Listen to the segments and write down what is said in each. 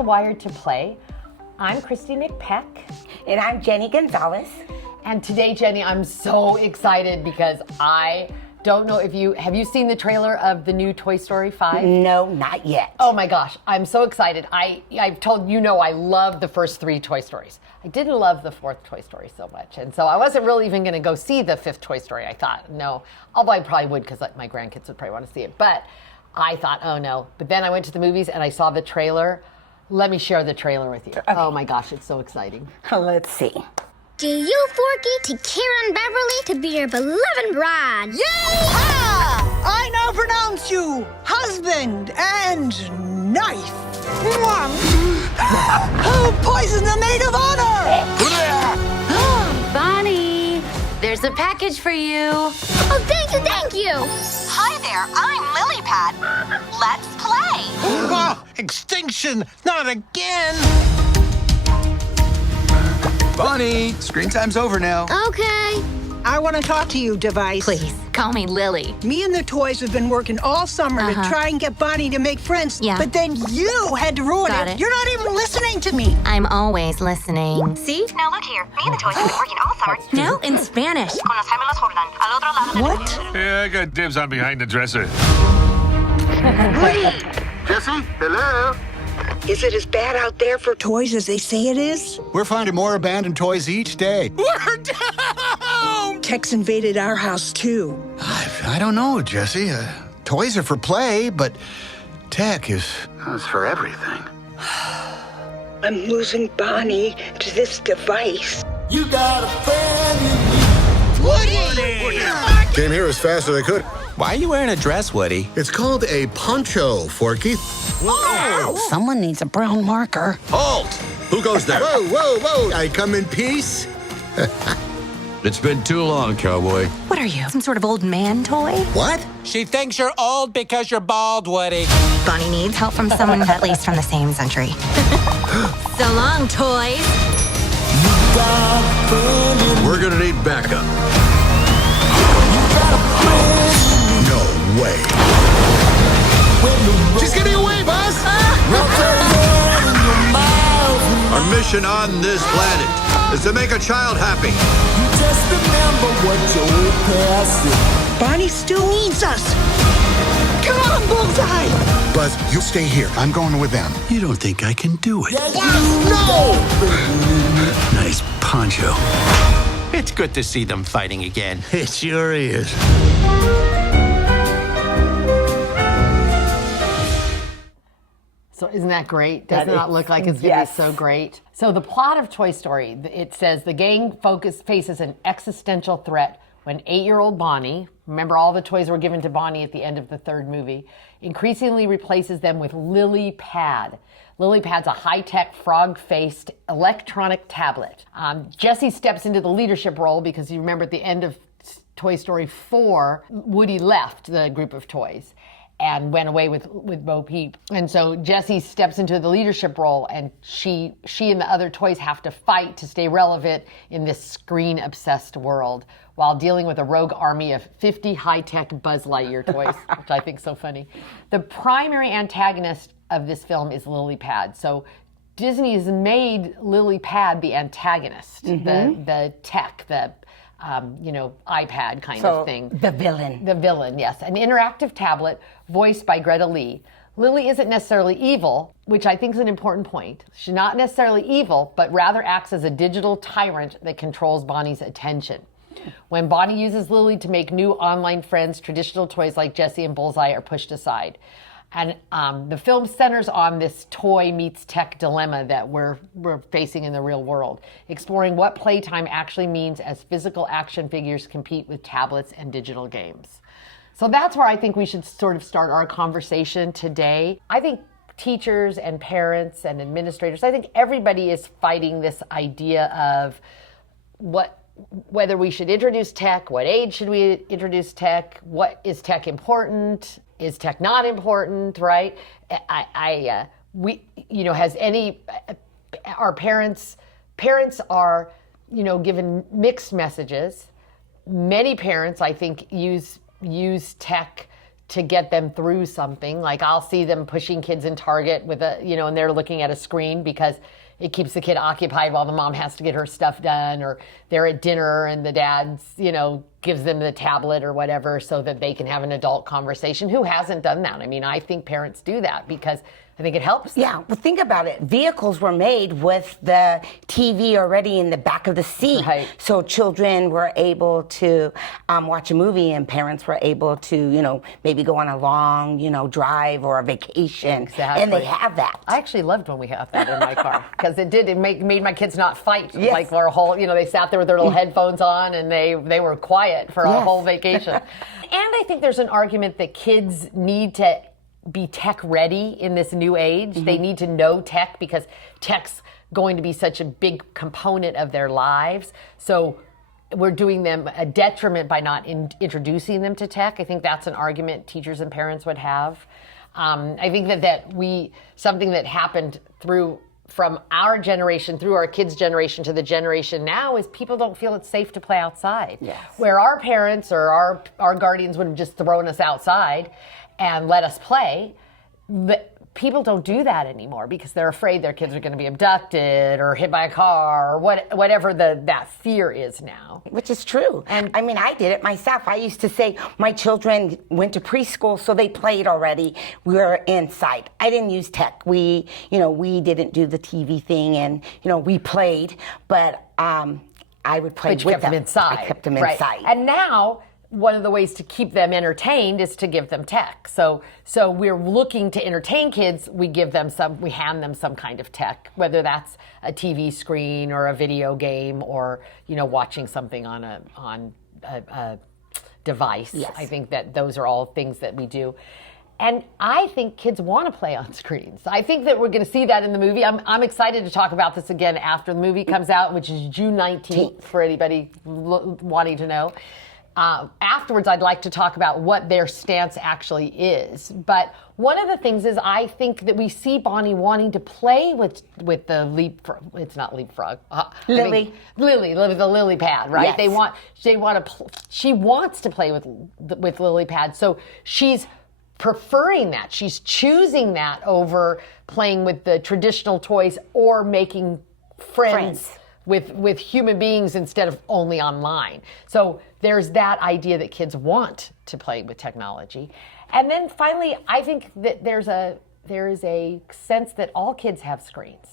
to Wired to Play. I'm Christy McPeck. And I'm Jenny Gonzalez. And today, Jenny, I'm so excited because I don't know if have you seen the trailer of the new Toy Story 5? No, not yet. Oh my gosh, I'm so excited. I've told I love the first 3 Toy Stories. I didn't love the 4th Toy Story so much. And so I wasn't really even going to go see the 5th Toy Story, I thought. No, although I probably would because my grandkids would probably want to see it. But I thought, oh no. But then I went to the movies and I saw the trailer. Let me share the trailer with you. Okay. Oh my gosh, it's so exciting. Let's see. Do you, Forky, to Karen Beverly to be your beloved bride? Yeehaw! I now pronounce you husband and knife. Poison the maid of honor! Bonnie, there's a package for you. Oh, thank you! Hi there, I'm Lilly-pad. Let's play. Oh, extinction, not again. Bonnie, screen time's over now. Okay. I want to talk to you, device. Please, call me Lily. Me and the toys have been working all summer to try and get Bonnie to make friends. Yeah. But then you had to ruin Got it. it. You're not even listening to me. I'm always listening. See? Now look here, me and the toys have been working all summer. No, in Spanish. Con los gemelos Jordan, al otro lado del What? Yeah, I got dibs on behind the dresser. Jesse, hello? Is it as bad out there for toys as they say it is? We're finding more abandoned toys each day. We're down! Tech's invaded our house, too. I don't know, Jesse. Toys are for play, but tech is for everything. I'm losing Bonnie to this device. You got a friend in me. Woody! Came here as fast as I could. Why are you wearing a dress, Woody? It's called a poncho, Forky. Someone needs a brown marker. Halt! Who goes there? Whoa, whoa, whoa. I come in peace. It's been too long, cowboy. What are you, some sort of old man toy? What? She thinks you're old because you're bald, Woody. Bonnie needs help from someone at least from the same century. So long, toys. We're gonna need backup. No way. She's getting away, boss! Our mission on this planet is to make a child happy. Bonnie still needs us. Come on, Bullseye! Buzz, you stay here. I'm going with them. You don't think I can do it? No! Nice poncho. It's good to see them fighting again. It sure is. So isn't that great? Doesn't that look like it's going to be so great? So the plot of Toy Story, it says the gang faces an existential threat when 8-year-old Bonnie, remember all the toys were given to Bonnie at the end of the 3rd movie, increasingly replaces them with Lilly-pad. Lilly-pad's a high-tech, frog-faced electronic tablet. Jessie steps into the leadership role because you remember at the end of Toy Story 4, Woody left the group of toys and went away with Bo Peep. And so Jessie steps into the leadership role, and she and the other toys have to fight to stay relevant in this screen-obsessed world while dealing with a rogue army of 50 high-tech Buzz Lightyear toys, which I think is so funny. The primary antagonist of this film is Lilly-pad. So Disney has made Lilly-pad the antagonist, the tech, the iPad kind of thing. The villain. The villain, yes. An interactive tablet voiced by Greta Lee. Lily isn't necessarily evil, which I think is an important point. She's not necessarily evil, but rather acts as a digital tyrant that controls Bonnie's attention. When Bonnie uses Lily to make new online friends, traditional toys like Jessie and Bullseye are pushed aside. And the film centers on this toy meets tech dilemma that we're facing in the real world, exploring what playtime actually means as physical action figures compete with tablets and digital games. So that's where I think we should sort of start our conversation today. I think teachers and parents and administrators, I think everybody is fighting this idea of whether we should introduce tech, what age should we introduce tech, what is tech important, is tech not important, right? Our parents are, given mixed messages. Many parents, I think, use tech to get them through something. Like I'll see them pushing kids in Target with and they're looking at a screen because it keeps the kid occupied while the mom has to get her stuff done, or they're at dinner and the dad's, gives them the tablet or whatever so that they can have an adult conversation. Who hasn't done that? I mean, I think parents do that because I think it helps them. Yeah, well, think about it. Vehicles were made with the TV already in the back of the seat. Right. So children were able to watch a movie and parents were able to, maybe go on a long, drive or a vacation. Exactly. And they have that. I actually loved when we had that in my car because it made my kids not fight. Yes. Like for a whole, they sat there with their little headphones on and they were quiet for a whole vacation. And I think there's an argument that kids need to be tech ready in this new age. They need to know tech because tech's going to be such a big component of their lives. So we're doing them a detriment by not introducing them to tech. I think that's an argument teachers and parents would have. I think that something that happened from our generation through our kids' generation to the generation now is people don't feel it's safe to play outside. Yes. Where our parents or our guardians would have just thrown us outside and let us play, people don't do that anymore because they're afraid their kids are going to be abducted or hit by a car or whatever that fear is now. Which is true. And I mean, I did it myself. I used to say my children went to preschool, so they played already. We were inside. I didn't use tech. We didn't do the TV thing, and we played, but I would play but you with kept them inside. I kept them right. inside. And now, one of the ways to keep them entertained is to give them tech. So we're looking to entertain kids. We hand them some kind of tech, whether that's a TV screen or a video game or watching something on a device. Yes. I think that those are all things that we do. And I think kids want to play on screens. I think that we're going to see that in the movie. I'm excited to talk about this again after the movie comes out, which is June 19th for anybody wanting to know. Afterwards, I'd like to talk about what their stance actually is. But one of the things is I think that we see Bonnie wanting to play with the leapfrog. It's not leapfrog. Lily. Lily, the Lilly-pad, right? Yes. She wants to play with Lilly-pad. So she's preferring that. She's choosing that over playing with the traditional toys or making friends. With human beings instead of only online. So there's that idea that kids want to play with technology. And then finally, I think that there is a sense that all kids have screens.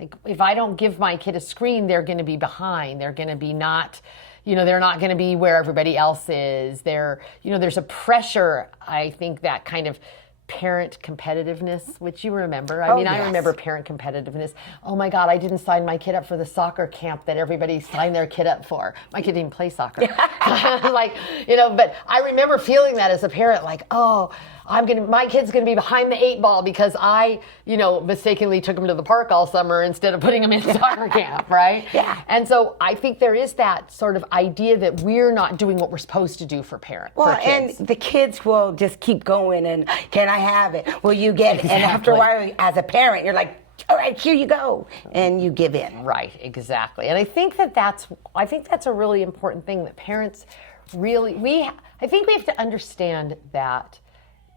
Like if I don't give my kid a screen, they're going to be behind. They're going to be not, they're not going to be where everybody else is. There's a pressure, I think, that kind of parent competitiveness, which you remember. I remember parent competitiveness. Oh my God, I didn't sign my kid up for the soccer camp that everybody signed their kid up for. My kid didn't play soccer. But I remember feeling that as a parent, like, oh, my kid's gonna be behind the 8 ball because I, mistakenly took him to the park all summer instead of putting him in soccer camp, right? Yeah. And so I think there is that sort of idea that we're not doing what we're supposed to do for parents. Well, for kids. and the kids will just keep going and can I have it? Will you get it? And after a while, as a parent, you're like, all right, here you go, and you give in. Right, exactly. And I think that's a really important thing that parents really I think we have to understand that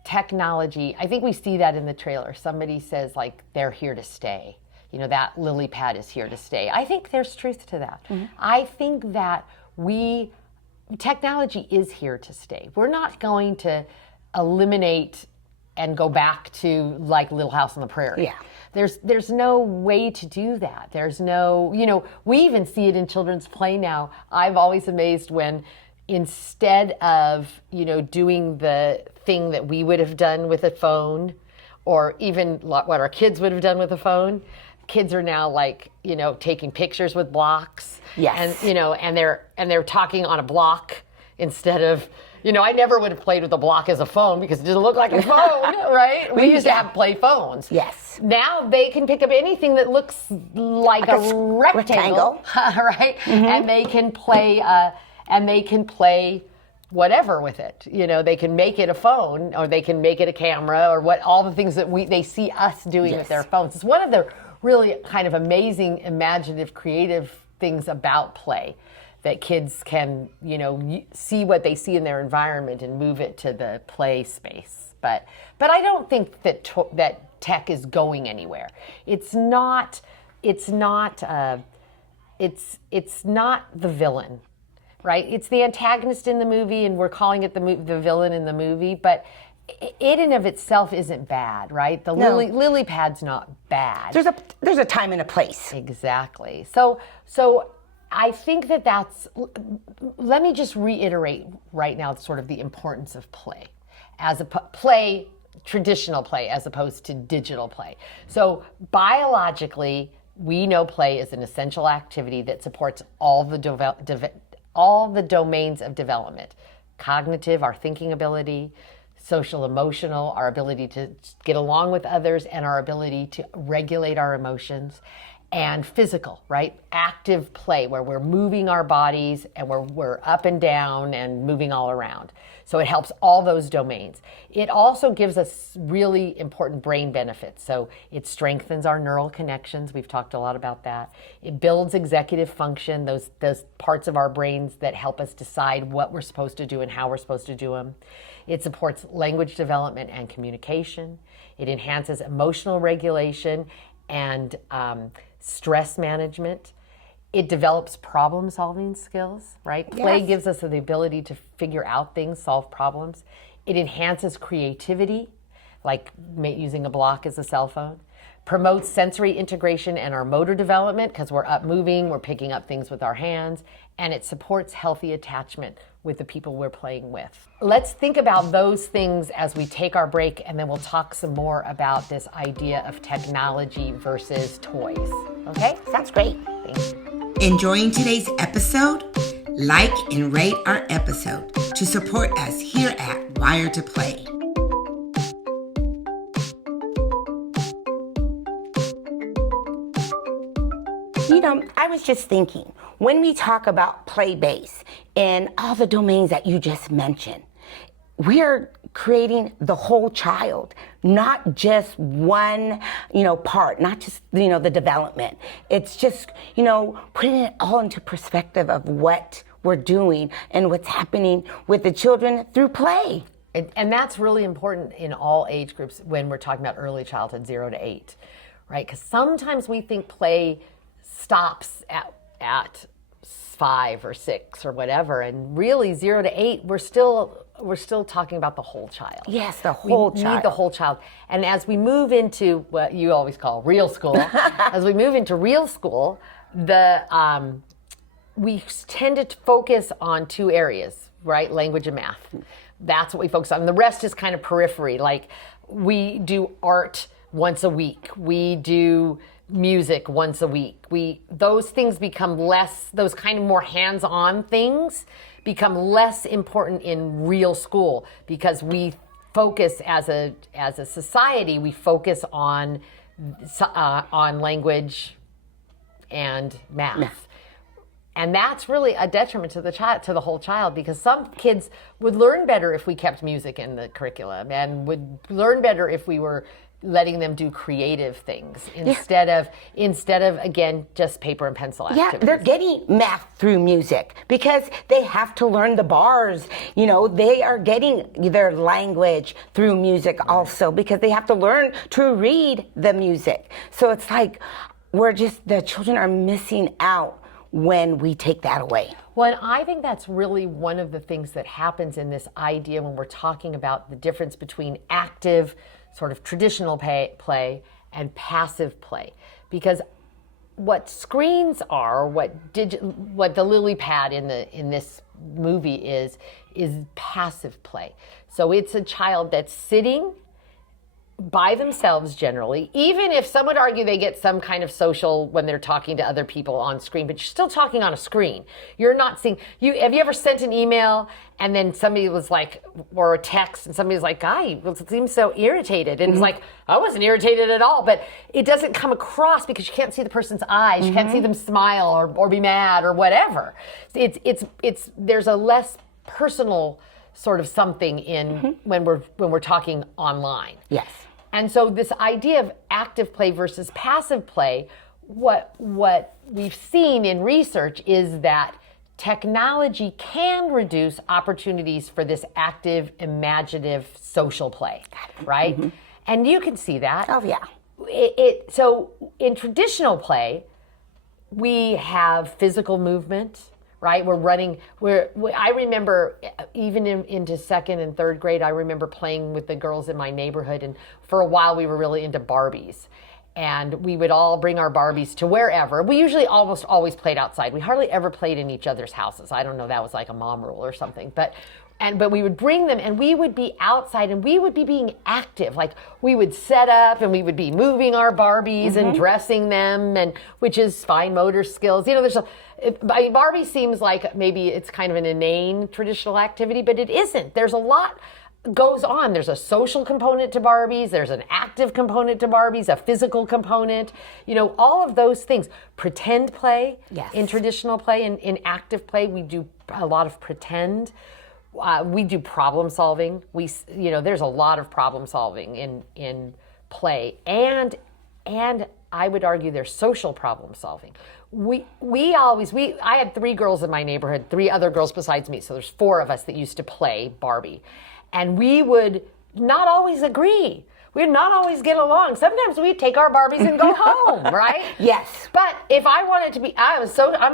technology, I think we see that in the trailer. Somebody says, like, they're here to stay. That Lilly-pad is here to stay. I think there's truth to that. Mm-hmm. I think that technology is here to stay. We're not going to eliminate and go back to, like, Little House on the Prairie. Yeah. There's no way to do that. There's no, we even see it in children's play now. I've always amazed when instead of, doing the thing that we would have done with a phone or even what our kids would have done with a phone, kids are now like, taking pictures with blocks. Yes. And, and they're talking on a block instead of, I never would have played with a block as a phone because it doesn't look like a phone, right? We used to have play phones. Yes. Now they can pick up anything that looks like a rectangle. Right? Mm-hmm. And they can play whatever with it. They can make it a phone or they can make it a camera or all the things that they see us doing with their phones. It's one of the really kind of amazing, imaginative, creative things about play that kids can, see what they see in their environment and move it to the play space. But I don't think that that tech is going anywhere. It's not the villain, right? It's the antagonist in the movie, and we're calling it the villain in the movie, but it in of itself isn't bad, right? The Lilly-pad's not bad. There's a time and a place. Exactly. So I think that's. Let me just reiterate right now sort of the importance of play, as traditional play as opposed to digital play. So biologically, we know play is an essential activity that supports all the domains of development: cognitive, our thinking ability; social emotional, our ability to get along with others and our ability to regulate our emotions; and physical, right? Active play, where we're moving our bodies and we're up and down and moving all around. So it helps all those domains. It also gives us really important brain benefits. So it strengthens our neural connections. We've talked a lot about that. It builds executive function, those parts of our brains that help us decide what we're supposed to do and how we're supposed to do them. It supports language development and communication. It enhances emotional regulation and stress management. It develops problem-solving skills, right? Play gives us the ability to figure out things, solve problems. It enhances creativity, like using a block as a cell phone. Promotes sensory integration and our motor development, because we're up moving, we're picking up things with our hands. And it supports healthy attachment with the people we're playing with. Let's think about those things as we take our break, and then we'll talk some more about this idea of technology versus toys. Okay? Sounds great. Thanks. Enjoying today's episode? Like and rate our episode to support us here at Wired to Play. I was just thinking, when we talk about play-based and all the domains that you just mentioned, we are creating the whole child, not just one, part, not just, the development. It's just, putting it all into perspective of what we're doing and what's happening with the children through play. And that's really important in all age groups when we're talking about early childhood, 0 to 8, right? Because sometimes we think play stops at 5 or 6 or whatever, and really 0 to 8, we're still talking about the whole child. Yes, the whole child. We need the whole child. And as we move into what you always call real school, we tend to focus on 2 areas, right? Language and math. That's what we focus on. And the rest is kind of periphery. Like, we do art once a week. We do music once a week. Those things become less, those kind of more hands-on things become less important in real school, because we focus as a society, we focus on language and math. And that's really a detriment to the whole child, because some kids would learn better if we kept music in the curriculum, and would learn better if we were letting them do creative things instead of again just paper and pencil activities. Yeah, they're getting math through music because they have to learn the bars. They are getting their language through music also, because they have to learn to read the music. So it's like the children are missing out when we take that away. Well, and I think that's really one of the things that happens in this idea when we're talking about the difference between active, sort of traditional play and passive play. Because what screens are, what the Lilly-pad in this movie is passive play. So it's a child that's sitting by themselves generally, even if some would argue they get some kind of social when they're talking to other people on screen, but you're still talking on a screen. You're not seeing, have you ever sent an email and then somebody was like, or a text, and somebody's like, "Guy, it seems so irritated." And it's like, I wasn't irritated at all, but it doesn't come across because you can't see the person's eyes, you can't see them smile or be mad or whatever. There's a less personal sort of something in when we're talking online. Yes. And so this idea of active play versus passive play, what we've seen in research is that technology can reduce opportunities for this active, imaginative, social play, right? Mm-hmm. And you can see that. Oh, yeah. So in traditional play, we have physical movement, right? We're running. I remember even into second and third grade, I remember playing with the girls in my neighborhood. And for a while, we were really into Barbies. And we would all bring our Barbies to wherever. We usually almost always played outside. We hardly ever played in each other's houses. I don't know, that was like a mom rule or something. But we would bring them and we would be outside and we would be being active. Like we would set up and we would be moving our Barbies and dressing them, and which is fine motor skills. You know, Barbie seems like maybe it's kind of an inane traditional activity, but it isn't. There's a lot goes on. There's a social component to Barbies. There's an active component to Barbies, a physical component. You know, all of those things. Pretend play. Yes. In traditional play, in active play, we do a lot of pretend. We do problem solving. There's a lot of problem solving in play, and I would argue there's social problem solving. I had 3 girls in my neighborhood, 3 other girls besides me, so there's 4 of us that used to play Barbie. And we would not always agree. We'd not always get along. Sometimes we'd take our Barbies and go home, right? Yes. But if I wanted to be, I'm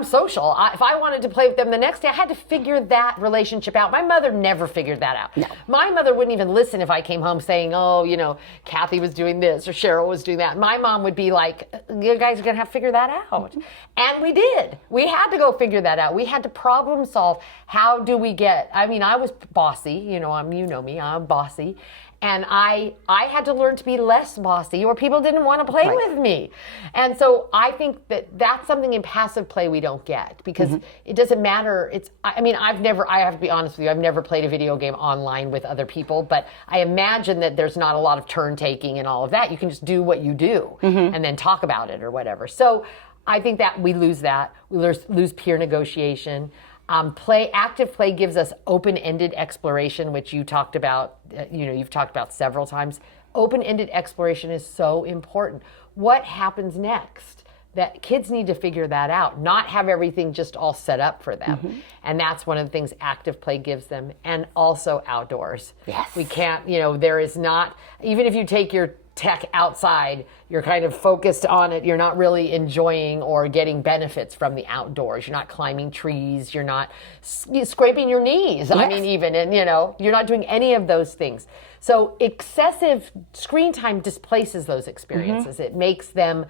social. If I wanted to play with them the next day, I had to figure that relationship out. My mother never figured that out. No. My mother wouldn't even listen if I came home saying, oh, you know, Kathy was doing this or Cheryl was doing that. My mom would be like, you guys are going to have to figure that out. And we did. We had to go figure that out. We had to problem solve. How do we I was bossy. You know me, I'm bossy. And I had to learn to be less bossy, or people didn't want to play with me. And so I think that's something in passive play we don't get, because it doesn't matter. I have to be honest with you, I've never played a video game online with other people, but I imagine that there's not a lot of turn taking and all of that. You can just do what you do and then talk about it or whatever. So I think that we lose that. We lose peer negotiation. Active play gives us open-ended exploration, which you talked about, you've talked about several times. Open-ended exploration is so important. What happens next? That kids need to figure that out, not have everything just all set up for them. And that's one of the things active play gives them. And also outdoors. Yes. We can't, there is not, even if you take your tech outside, you're kind of focused on it. You're not really enjoying or getting benefits from the outdoors. You're not climbing trees. You're not scraping your knees. Yes. And you're not doing any of those things. So excessive screen time displaces those experiences. It makes them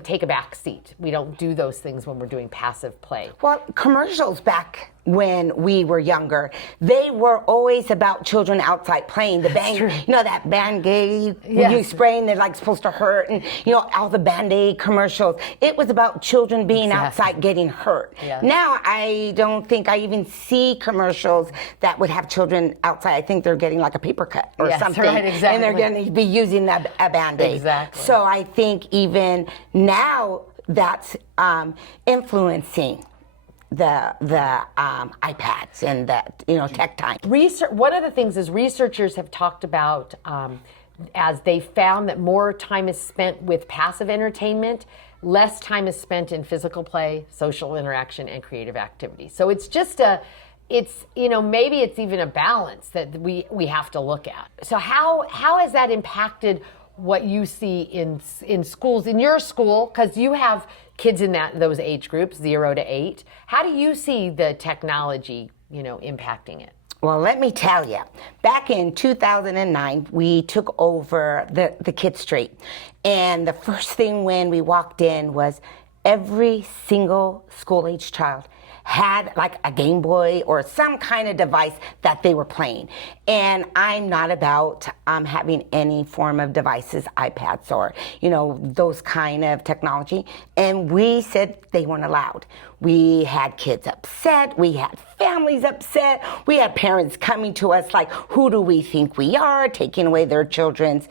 take a back seat. We don't do those things when we're doing passive play. Well, commercials back when we were younger, they were always about children outside playing. The that Band-Aid you spray and they're like supposed to hurt, and all the Band-Aid commercials. It was about children being outside getting hurt. Yes. Now I don't think I even see commercials that would have children outside. I think they're getting like a paper cut or something. Right, exactly. And they're going to be using a Band-Aid. Exactly. So I think even now that's influencing the iPads and that tech time. One of the things is researchers have talked about as they found that more time is spent with passive entertainment, less time is spent in physical play, social interaction, and creative activity. So it's just maybe it's even a balance that we have to look at. So how has that impacted what you see in schools, in your school, because you have kids in those age groups, 0 to 8. How do you see the technology, impacting it? Well, let me tell you, back in 2009, we took over the Kid Street. And the first thing when we walked in was every single school-age child had like a Game Boy or some kind of device that they were playing. And I'm not about having any form of devices, iPads or, those kind of technology. And we said they weren't allowed. We had kids upset. We had families upset. We had parents coming to us like, who do we think we are, taking away their children's,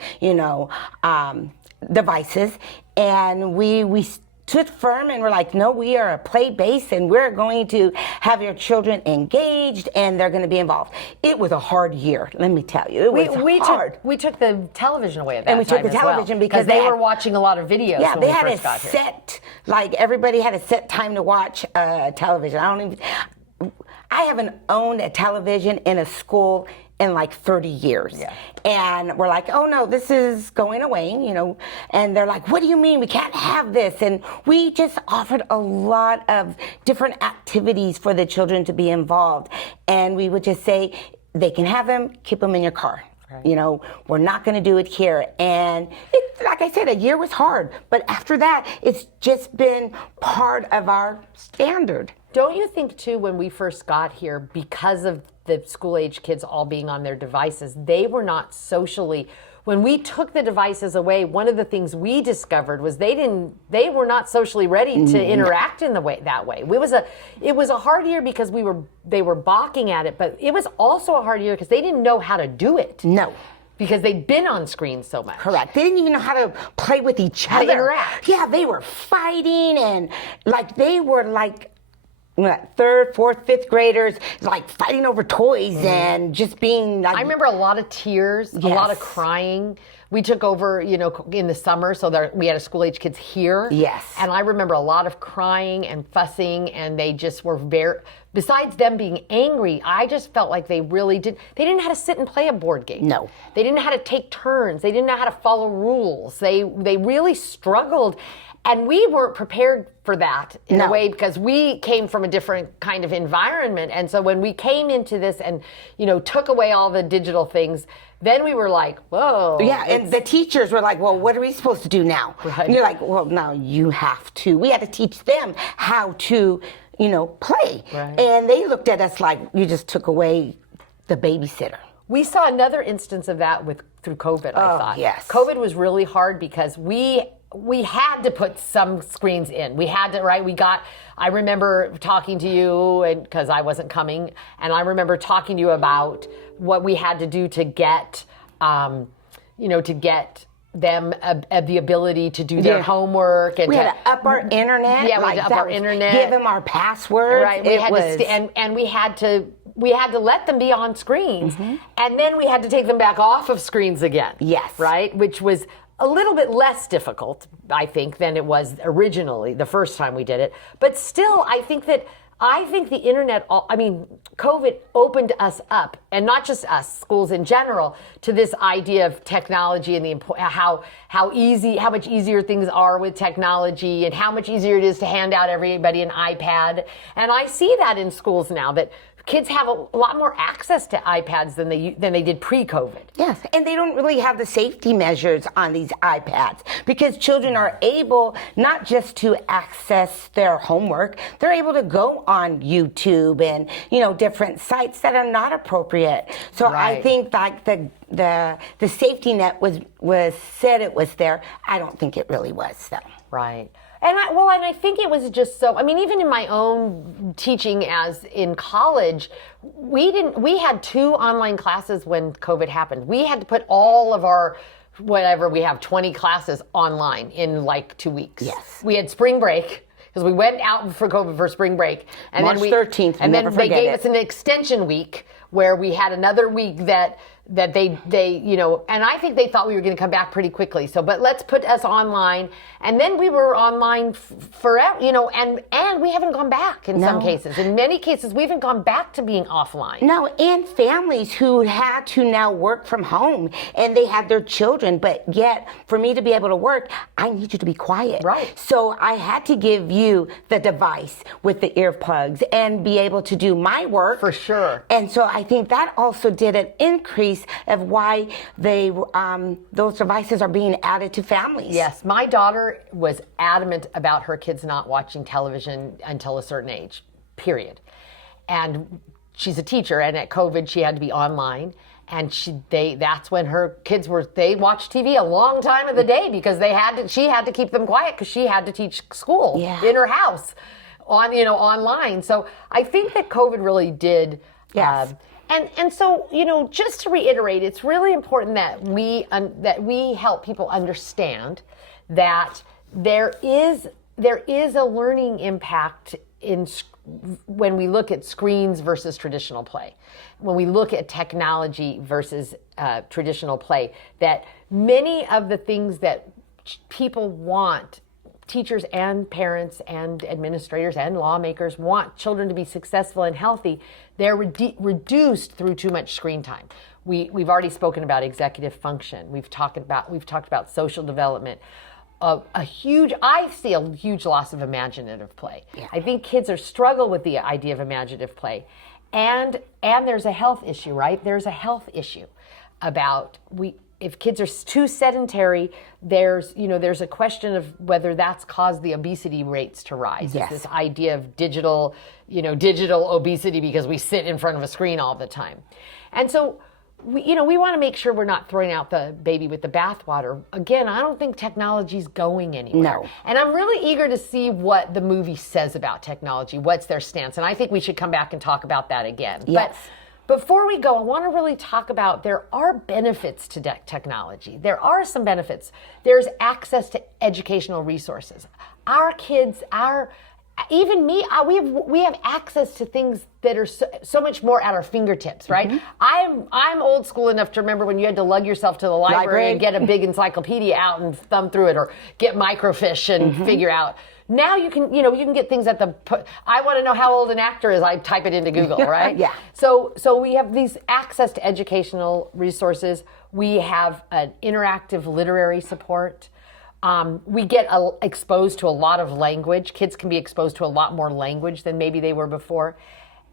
devices. And we stood firm and were like, no, we are a play-based and we're going to have your children engaged and they're going to be involved. It was a hard year, let me tell you. It was hard. We took the television away at that and we time took the television because they were watching a lot of videos yeah, when they we had first a got here. set, like everybody had a set time to watch television. I haven't owned a television in a school in like 30 years. Yeah. And we're like, oh no, this is going away, you know. And they're like, what do you mean we can't have this? And we just offered a lot of different activities for the children to be involved. And we would just say, they can have them, keep them in your car. Right. You know, we're not going to do it here. And like I said, a year was hard. But after that, it's just been part of our standard. Don't you think, too, when we first got here, because of the school-age kids all being on their devices, they were not socially... When we took the devices away, one of the things we discovered was they were not socially ready to interact in that way. It was a hard year because they were balking at it, but it was also a hard year because they didn't know how to do it. No. Because they'd been on screen so much. Correct. They didn't even know how to play with each other. How to interact. Yeah, they were fighting and they were like third, fourth, fifth graders, like fighting over toys and just being like... I remember a lot of tears, a lot of crying. We took over, you know, in the summer, so we had a school-age kids here. Yes. And I remember a lot of crying and fussing, and they just were besides them being angry, I just felt like they didn't know how to sit and play a board game. No. They didn't know how to take turns. They didn't know how to follow rules. They really struggled. And we weren't prepared for that in a way because we came from a different kind of environment. And so when we came into this and, you know, took away all the digital things, then we were like, whoa. Yeah, and the teachers were like, well, what are we supposed to do now? Right. And you're like, well, now you have to. We had to teach them how to, you know, play. Right. And they looked at us like you just took away the babysitter. We saw another instance of that through COVID, I thought. Yes. COVID was really hard because we had to put some screens in. We had to, right? I remember talking to you, and because I wasn't coming, and I remember talking to you about what we had to do to get, to get them the ability to do their homework. And we had to up our internet. Yeah, we had to up our internet. Give them our passwords. Right. And we had to let them be on screens, and then we had to take them back off of screens again. Yes. Right? Which was a little bit less difficult, I think, than it was originally the first time we did it. But still, I think the internet, COVID opened us up, and not just us, schools in general, to this idea of technology and how much easier things are with technology and how much easier it is to hand out everybody an iPad. And I see that in schools now, that kids have a lot more access to iPads than they did pre-COVID. Yes, and they don't really have the safety measures on these iPads because children are able not just to access their homework, they're able to go on YouTube and, you know, different sites that are not appropriate. So Right. I think like the safety net was said it was there. I don't think it really was though. Right. And I think it was just so, even in my own teaching as in college, we had 2 online classes when COVID happened. We had to put all of our, we have 20 classes online in like 2 weeks. Yes. We had spring break, because we went out for COVID for spring break. And March 13th, and then they gave us an extension week where we had another week that they and I think they thought we were going to come back pretty quickly. So, but let's put us online. And then we were online forever, and we haven't gone back in some cases. In many cases, we haven't gone back to being offline. No, and families who had to now work from home and they had their children, but yet for me to be able to work, I need you to be quiet. Right. So I had to give you the device with the earplugs and be able to do my work. For sure. And so I think that also did an increase of why those devices are being added to families. Yes, my daughter was adamant about her kids not watching television until a certain age, period. And she's a teacher, and at COVID she had to be online. And that's when her kids they watched TV a long time of the day because she had to keep them quiet because she had to teach school in her house online. So I think that COVID really did. Yes. And so, just to reiterate, it's really important that we help people understand that there is there is a learning impact when we look at screens versus traditional play, when we look at technology versus traditional play, that many of the things that people want, teachers and parents and administrators and lawmakers want children to be successful and healthy, they're reduced through too much screen time. We've already spoken about executive function. We've talked about social development. I see a huge loss of imaginative play. Yeah. I think kids struggle with the idea of imaginative play, and there's a health issue, right? There's a health issue about if kids are too sedentary, there's a question of whether that's caused the obesity rates to rise. Yes. It's this idea of digital obesity because we sit in front of a screen all the time, and so. We want to make sure we're not throwing out the baby with the bathwater. Again, I don't think technology's going anywhere. No. And I'm really eager to see what the movie says about technology, what's their stance. And I think we should come back and talk about that again. Yes. But before we go, I want to really talk about there are benefits to technology. There are some benefits. There's access to educational resources. Our kids, even me, we have access to things that are so much more at our fingertips, right? Mm-hmm. I'm old school enough to remember when you had to lug yourself to the library and get a big encyclopedia out and thumb through it, or get microfiche and figure out. Now you can get things at I want to know how old an actor is, I type it into Google, right? Yeah. So we have these access to educational resources. We have an interactive literary support. We get exposed to a lot of language. Kids can be exposed to a lot more language than maybe they were before.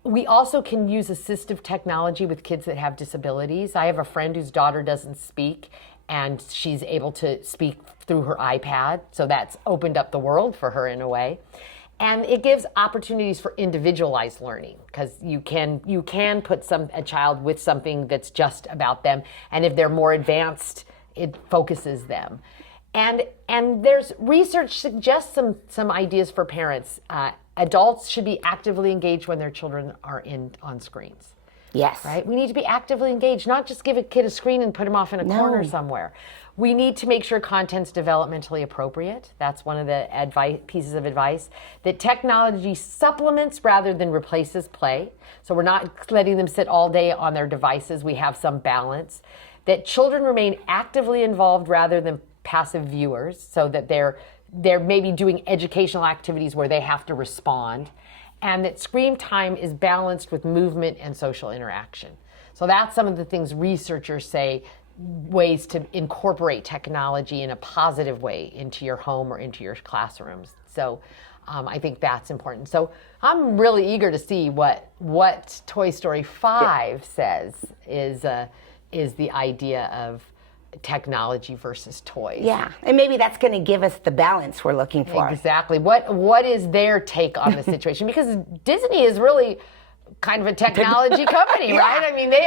We also can use assistive technology with kids that have disabilities. I have a friend whose daughter doesn't speak, and she's able to speak through her iPad. So that's opened up the world for her in a way. And it gives opportunities for individualized learning, because you can put a child with something that's just about them. And if they're more advanced, it focuses them. And there's research suggests some ideas for parents. Adults should be actively engaged when their children are on screens. Yes. Right? We need to be actively engaged, not just give a kid a screen and put him off in a corner somewhere. We need to make sure content's developmentally appropriate. That's one of the pieces of advice. That technology supplements rather than replaces play. So we're not letting them sit all day on their devices. We have some balance. That children remain actively involved rather than passive viewers, so that they're maybe doing educational activities where they have to respond, and that screen time is balanced with movement and social interaction. So that's some of the things researchers say, ways to incorporate technology in a positive way into your home or into your classrooms. So I think that's important. So I'm really eager to see what Toy Story 5 says is the idea of technology versus toys. Yeah, and maybe that's going to give us the balance we're looking for. Exactly. What is their take on the situation? Because Disney is really kind of a technology company, right? I mean, they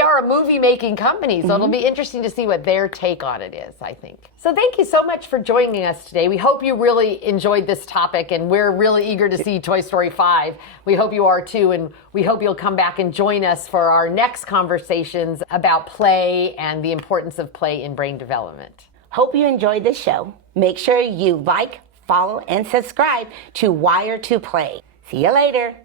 are a movie-making company, so it'll be interesting to see what their take on it is, I think. So thank you so much for joining us today. We hope you really enjoyed this topic, and we're really eager to see Toy Story 5. We hope you are too, and we hope you'll come back and join us for our next conversations about play and the importance of play in brain development. Hope you enjoyed this show. Make sure you like, follow, and subscribe to Wire to Play. See you later.